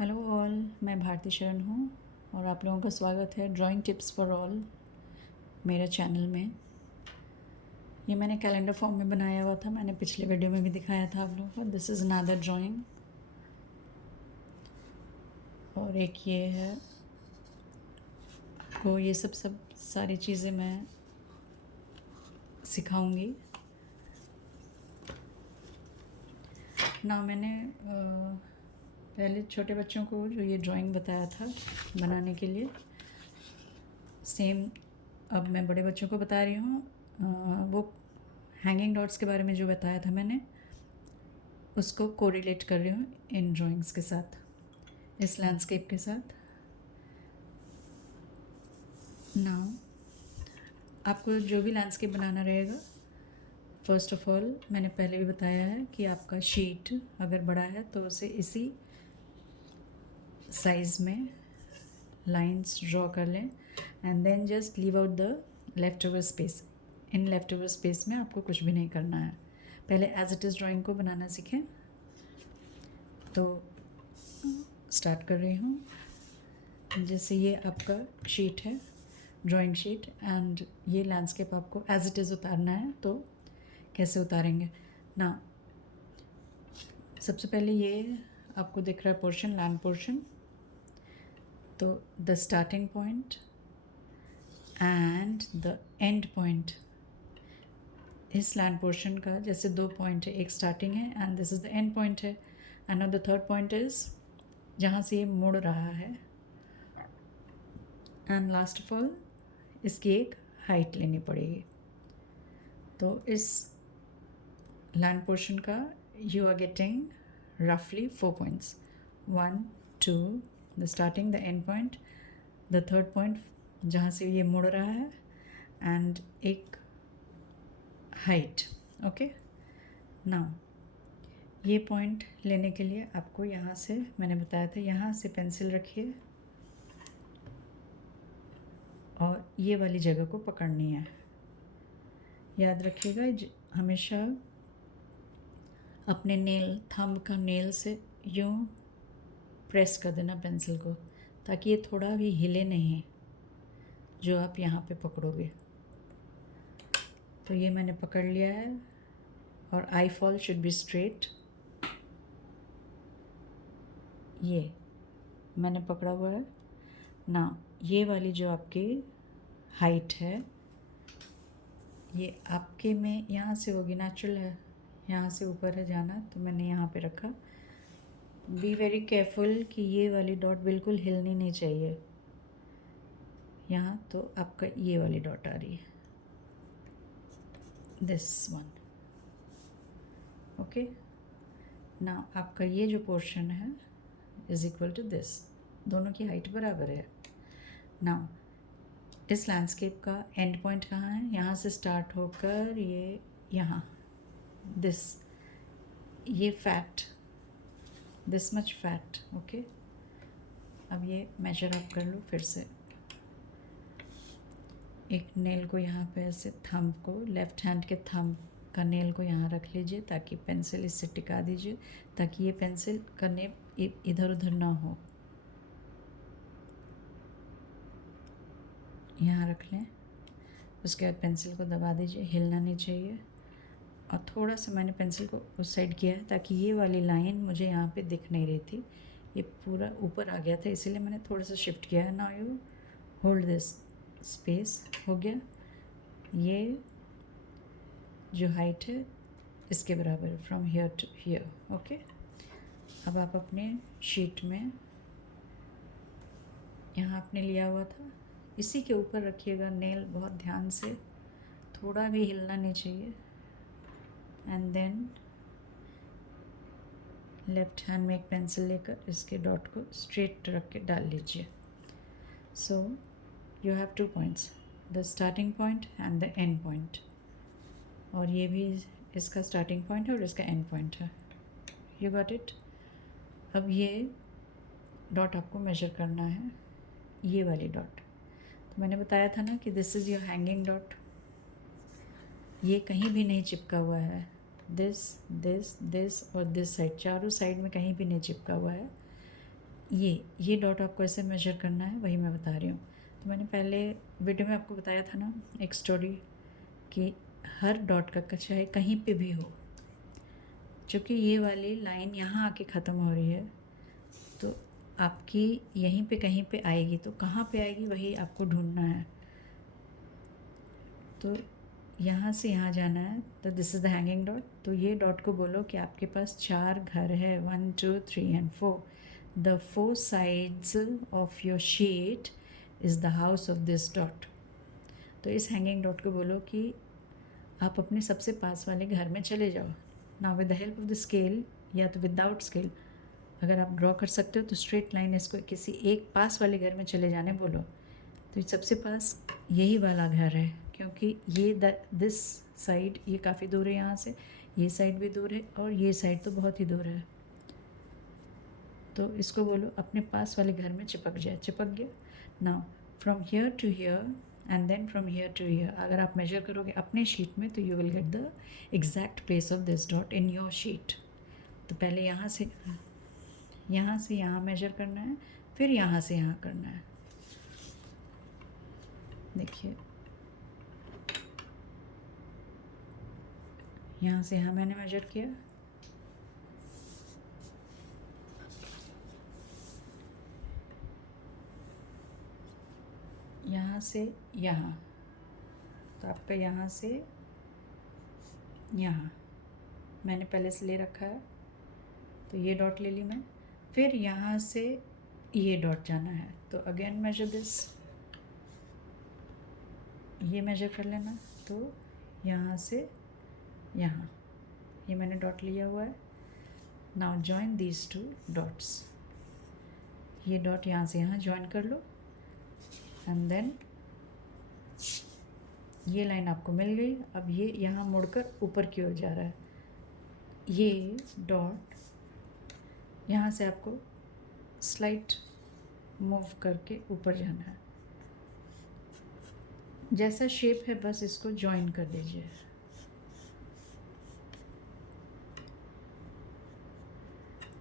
Hello all, मैं भारती शरण हूँ और आप लोगों का स्वागत है ड्राइंग टिप्स फॉर ऑल मेरे चैनल में। ये मैंने कैलेंडर फॉर्म में बनाया हुआ था, मैंने पिछले वीडियो में भी दिखाया था आप लोगों को। दिस इज़ अनदर ड्राइंग और एक ये है। आपको ये सब सारी चीज़ें मैं सिखाऊंगी ना। मैंने पहले छोटे बच्चों को जो ये ड्राइंग बताया था बनाने के लिए, सेम अब मैं बड़े बच्चों को बता रही हूँ। वो हैंगिंग डॉट्स के बारे में जो बताया था मैंने, उसको कोरिलेट कर रही हूँ इन ड्राइंग्स के साथ, इस लैंडस्केप के साथ। नाउ आपको जो भी लैंडस्केप बनाना रहेगा, फर्स्ट ऑफ ऑल मैंने पहले भी बताया है कि आपका शीट अगर बड़ा है तो उसे इसी साइज़ में लाइंस ड्रॉ कर लें and then just leave out the left over space. इन लेफ्ट ओवर स्पेस में आपको कुछ भी नहीं करना है। पहले एज इट इज़ ड्राइंग को बनाना सीखें। तो स्टार्ट कर रही हूँ। जैसे ये आपका शीट है, ड्राइंग शीट, एंड ये लैंडस्केप आपको एज इट इज़ उतारना है। तो कैसे उतारेंगे ना? सबसे पहले ये आपको दिख रहा है पोर्शन, लैंड पोर्शन। तो the starting point and the end point, इस लैंड पोर्शन का जैसे दो पॉइंट है, एक स्टार्टिंग है and this is the end point है, and the third point is जहाँ से ये मुड़ रहा है। एंड लास्ट ऑफ ऑल इसकी एक हाइट लेनी पड़ेगी। तो इस लैंड पोर्शन का यू आर गेटिंग रफली 4 points, 1 2, the starting, the end point, the third point जहाँ से ये मुड़ रहा है, एंड एक हाइट। ओके, नाउ ये पॉइंट लेने के लिए आपको यहाँ से, मैंने बताया था, यहाँ से पेंसिल रखिए और ये वाली जगह को पकड़नी है। याद रखिएगा हमेशा अपने नेल, थंब का नेल से यूँ प्रेस कर देना पेंसिल को, ताकि ये थोड़ा भी हिले नहीं जो आप यहाँ पे पकड़ोगे। तो ये मैंने पकड़ लिया है और I fall should be straight. ये मैंने पकड़ा हुआ है ना। ये वाली जो आपकी हाइट है, ये आपके में यहाँ से होगी, नेचुरल है, यहाँ से ऊपर है जाना, तो मैंने यहाँ पे रखा। बी वेरी केयरफुल कि ये वाली डॉट बिल्कुल हिलनी नहीं चाहिए यहाँ। तो आपका ये वाली डॉट आ रही है, दिस वन। ओके, ना आपका ये जो पोर्शन है इज इक्वल टू दिस, दोनों की हाइट बराबर है। ना इस लैंडस्केप का एंड पॉइंट कहाँ है? यहाँ से स्टार्ट होकर ये यहाँ, दिस, ये fat, this much fat. Okay, अब ये मेजर अप कर लो फिर से। एक नेल को यहाँ पे ऐसे, थंब को, लेफ्ट हैंड के थंब का नेल को यहाँ रख लीजिए ताकि पेंसिल इससे टिका दीजिए, ताकि ये पेंसिल का नेप इधर उधर ना हो। यहाँ रख लें, उसके बाद पेंसिल को दबा दीजिए, हिलना नहीं चाहिए। और थोड़ा सा मैंने पेंसिल को उस साइड किया है ताकि ये वाली लाइन मुझे यहाँ पे दिख नहीं रही थी, ये पूरा ऊपर आ गया था, इसीलिए मैंने थोड़ा सा शिफ्ट किया है। Now you hold this space. हो गया, ये जो हाइट है इसके बराबर, from here to here. Okay, अब आप अपने शीट में, यहाँ आपने लिया हुआ था, इसी के ऊपर रखिएगा नेल, बहुत ध्यान से, थोड़ा भी हिलना नहीं चाहिए। एंड देन लेफ्ट हैंड में एक पेंसिल लेकर इसके डॉट को स्ट्रेट रख के डाल लीजिए। सो you have 2 points, the starting point and the end point. और ये भी इसका स्टार्टिंग पॉइंट है और इसका एंड पॉइंट है। You got it. अब ये डॉट आपको मेजर करना है, ये वाली डॉट। तो मैंने बताया था ना कि this is your hanging dot. ये कहीं भी नहीं चिपका हुआ है, दिस दिस दिस और दिस साइड, चारों साइड में कहीं भी नहीं चिपका हुआ है। ये डॉट आपको ऐसे मेजर करना है, वही मैं बता रही हूँ। तो मैंने पहले वीडियो में आपको बताया था ना एक स्टोरी कि हर डॉट का चाहे कहीं पे भी हो, चूँकि ये वाली लाइन यहाँ आके ख़त्म हो रही है तो आपकी यहीं पे कहीं पे आएगी, तो कहाँ पे आएगी वही आपको ढूंढना है। तो यहाँ से यहाँ जाना है, तो this is the hanging dot. तो ये डॉट को बोलो कि आपके पास 4 घर है, 1 2 3 and 4। The 4 sides of your sheet is the house of this dot. तो इस हैंगिंग डॉट को बोलो कि आप अपने सबसे पास वाले घर में चले जाओ। Now with the help of the scale या तो विदाउट स्केल अगर आप ड्रॉ कर सकते हो तो स्ट्रेट लाइन इसको किसी एक पास वाले घर में चले जाने बोलो। तो सबसे पास यही वाला घर है, क्योंकि ये दिस साइड ये काफ़ी दूर है यहाँ से, ये साइड भी दूर है और ये साइड तो बहुत ही दूर है। तो इसको बोलो अपने पास वाले घर में चिपक जाए। चिपक गया। Now from here to here and then from here to here अगर आप मेजर करोगे अपने शीट में तो you will get the exact place of this dot in your sheet. तो पहले यहाँ से यहाँ मेजर करना है, फिर यहाँ से यहाँ करना है। देखिए यहाँ से यहाँ मैंने मेजर किया, यहाँ से यहाँ, तो आपका यहाँ से यहाँ मैंने पहले से ले रखा है, तो ये डॉट ले ली मैं। फिर यहाँ से ये डॉट जाना है, तो अगेन मेजर दिस, ये मेजर कर लेना। तो यहाँ से यहाँ ये मैंने डॉट लिया हुआ है। नाउ जॉइन दीज 2 डॉट्स, ये डॉट यहाँ से यहाँ जॉइन कर लो एंड देन ये लाइन आपको मिल गई। अब ये यहाँ मुड़कर ऊपर की ओर जा रहा है। ये डॉट यहाँ से आपको स्लाइट मूव करके ऊपर जाना है। जैसा शेप है बस इसको जॉइन कर दीजिए।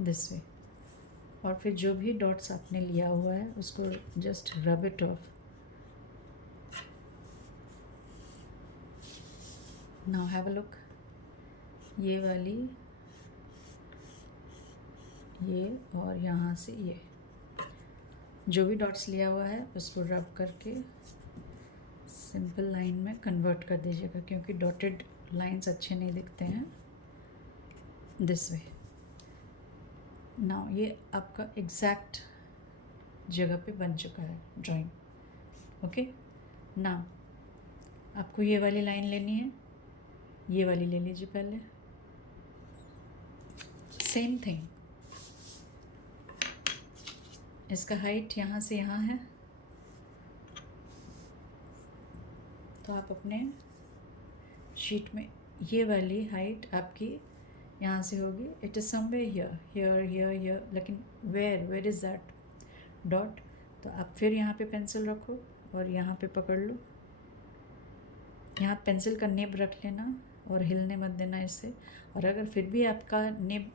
This way. और फिर जो भी डॉट्स आपने लिया हुआ है उसको just rub it of. Now have a look, ये वाली ये और यहाँ से ये जो भी डॉट्स लिया हुआ है उसको रब करके सिंपल लाइन में कन्वर्ट कर दीजिएगा, क्योंकि डॉटेड लाइंस अच्छे नहीं दिखते हैं। This way. नाउ ये आपका एग्जैक्ट जगह पे बन चुका है ड्राइंग। ओके। नाउ आपको ये वाली लाइन लेनी है, ये वाली ले लीजिए पहले। सेम थिंग, इसका हाइट यहाँ से यहाँ है, तो आप अपने शीट में ये वाली हाइट आपकी यहाँ से होगी। It is somewhere here here here here, लेकिन वेयर इज़ दैट डॉट। तो आप फिर यहाँ पे पेंसिल रखो और यहाँ पे पकड़ लो। यहाँ पेंसिल का निब रख लेना और हिलने मत देना इससे। और अगर फिर भी आपका निब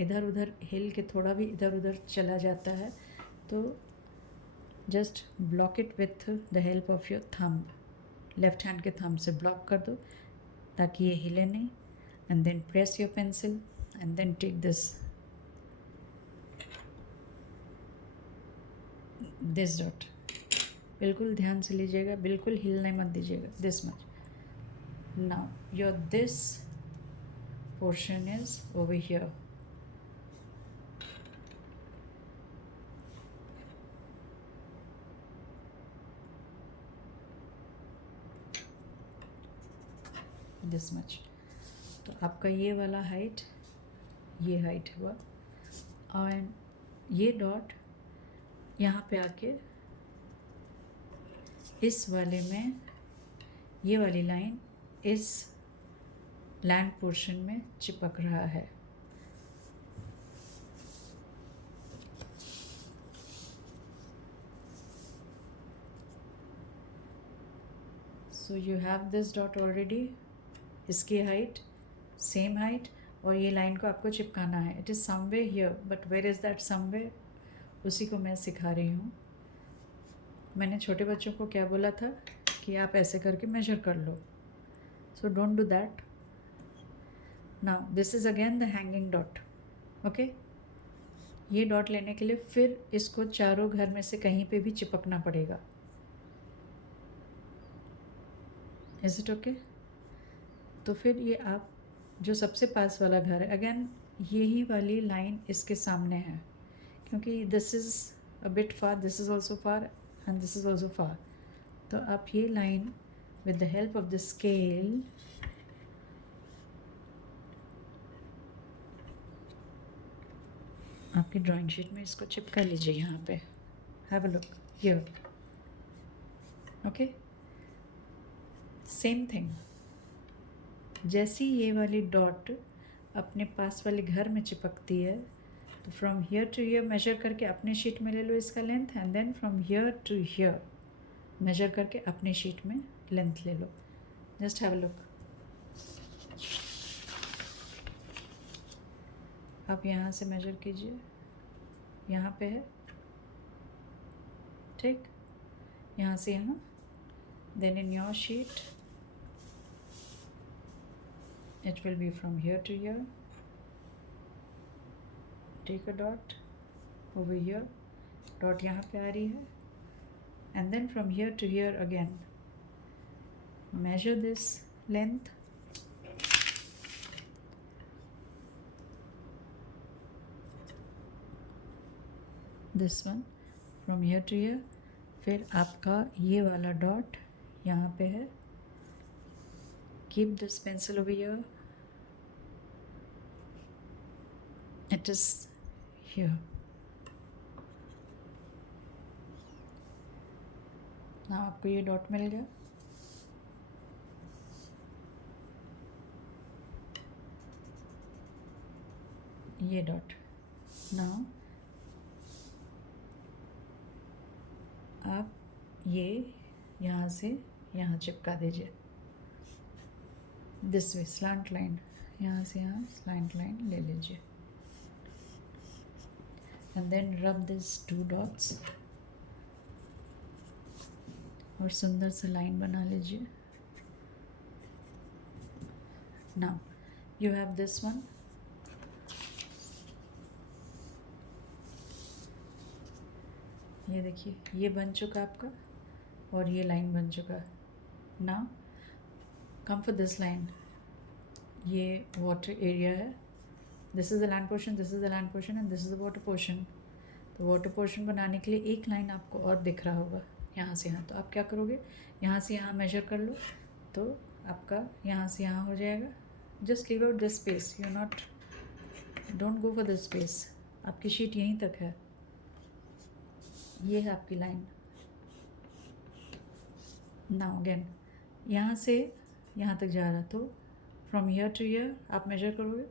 इधर उधर हिल के थोड़ा भी इधर उधर चला जाता है तो just block it with the help of your thumb. Left hand के थंब से ब्लॉक कर दो ताकि ये हिले नहीं। And then press your pencil and then take this dot. बिल्कुल ध्यान से लीजिएगा, बिल्कुल हिलने मत दीजिएगा। This much. Now your this portion is over here. This much. तो आपका ये वाला हाइट, ये हाइट हुआ। और ये डॉट यहाँ पे आके इस वाले में ये वाली लाइन इस लैंड पोर्शन में चिपक रहा है। So you have this dot already. इसकी हाइट सेम हाइट और ये लाइन को आपको चिपकाना है। It is somewhere here, but where is that somewhere? उसी को मैं सिखा रही हूँ। मैंने छोटे बच्चों को क्या बोला था कि आप ऐसे करके मेजर कर लो, so don't do that. Now this is again the hanging dot. Okay, ये डॉट लेने के लिए फिर इसको चारों घर में से कहीं पे भी चिपकना पड़ेगा। Is it okay? तो फिर ये आप जो सबसे पास वाला घर है, अगेन यही वाली लाइन इसके सामने है, क्योंकि this is a bit far, this is also far and this is also far. तो आप ये line with the help of the scale आपकी ड्राइंग शीट में इसको चिपका लीजिए यहाँ पे। Have a look here. Okay, same thing. जैसी ये वाली डॉट अपने पास वाले घर में चिपकती है, तो from here to here measure करके अपने शीट में ले लो इसका length, and then from here to here measure करके अपने शीट में लेंथ ले लो। Just have a look. आप यहाँ से मेजर कीजिए, यहाँ पे है, ठीक, यहाँ से यहाँ, then in your sheet it will be from here to here. Take a dot over here, dot यहाँ पे आ रही है, and then from here to here again measure this length, this one from here to here। फिर आपका ये वाला dot यहाँ पे है, keep this pencil over here, it is here। now आपको ये डॉट मिल गया। ये डॉट नाउ आप ये यहाँ से यहाँ चिपका दीजिए, दिस वे स्लांट लाइन, यहाँ से यहाँ स्लांट लाइन ले लीजिए, and then rub this two dots और सुंदर सा लाइन बना लीजिए। Now you have this one, ये देखिए ये बन चुका आपका और ये लाइन बन चुका। Now come for this line, ये वाटर एरिया है, this is the land portion, this is the land portion and this is the water portion. तो वाटर पोर्शन बनाने के लिए एक लाइन आपको और दिख रहा होगा यहाँ से यहाँ, तो आप क्या करोगे, यहाँ से यहाँ मेजर कर लो, तो आपका यहाँ से यहाँ हो जाएगा। Just leave out this space, you not, don't go for this space, आपकी शीट यहीं तक है, ये है आपकी लाइन। नाउ अगेन यहाँ से यहाँ तक जा रहा, तो फ्रॉम हियर टू हियर आप मेजर करोगे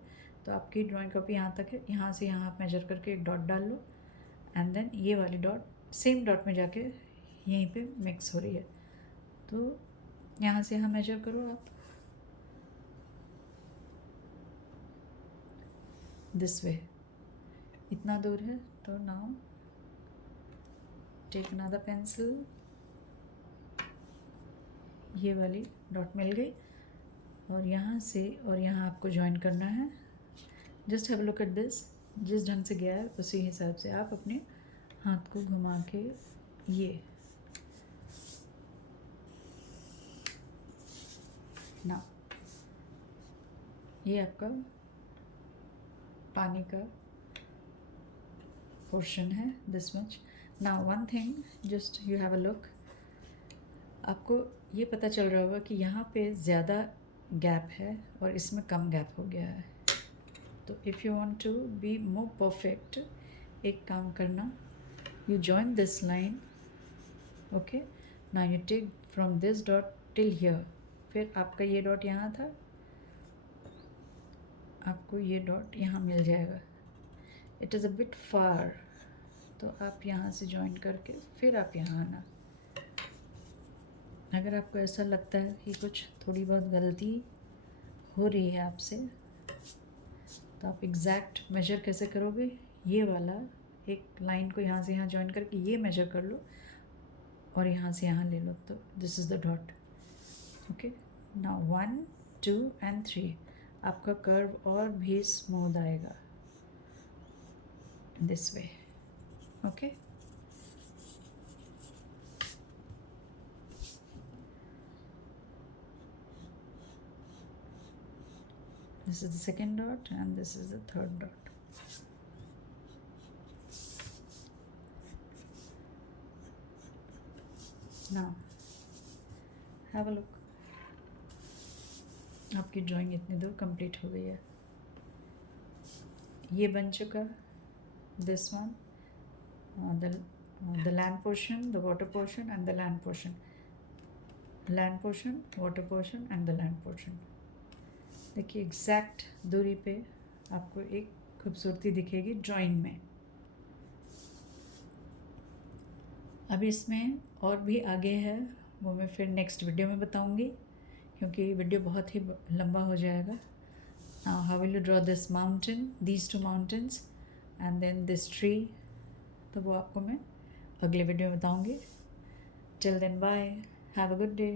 तो आपकी ड्राइंग कॉपी यहाँ तक है, यहाँ से यहाँ आप मेजर करके एक डॉट डाल लो, एंड देन ये वाली डॉट सेम डॉट में जाके यहीं पे मिक्स हो रही है, तो यहाँ से यहाँ मेजर करो आप, दिस वे इतना दूर है। तो नाउ टेक अनदर पेंसिल, ये वाली डॉट मिल गई और यहाँ से और यहाँ आपको ज्वाइन करना है। Just have a look at this, जिस ढंग से गया है उसी हिसाब से आप अपने हाथ को घुमा के ये ना, ये आपका पानी का पोर्शन है, this much. Now one thing, just you have a look, आपको ये पता चल रहा होगा कि यहाँ पे ज़्यादा गैप है और इसमें कम गैप हो गया है। तो if you want to be more perfect, एक काम करना, you join this line, okay, now you take from this dot till here, फिर आपका ये डॉट यहाँ था, आपको ये डॉट यहाँ मिल जाएगा, इट इज़ अ बिट फार, तो आप यहाँ से ज्वाइन करके फिर आप यहाँ आना। अगर आपको ऐसा लगता है कि कुछ थोड़ी बहुत गलती हो रही है आपसे, तो आप एग्जैक्ट मेजर कैसे करोगे, ये वाला एक लाइन को यहाँ से यहाँ जॉइन करके ये मेजर कर लो और यहाँ से यहाँ ले लो, तो this is the dot. Okay, now 1 2 and 3 आपका कर्व और भी स्मूथ आएगा this way. Okay, this is the second dot and this is the third dot. Now have a look, आपकी ड्राइंग इतनी दूर कंप्लीट हो गई है। ये बन चुका, this one, the land portion, the water portion and the land portion, land portion, water portion and the land portion। देखिए एग्जैक्ट दूरी पे आपको एक खूबसूरती दिखेगी ड्राइंग में। अभी इसमें और भी आगे है, वो मैं फिर नेक्स्ट वीडियो में बताऊंगी क्योंकि वीडियो बहुत ही लंबा हो जाएगा। Now how will you draw this mountain, these 2 mountains and then this tree, तो वो आपको मैं अगले वीडियो में बताऊंगी। Till then bye, have a good day.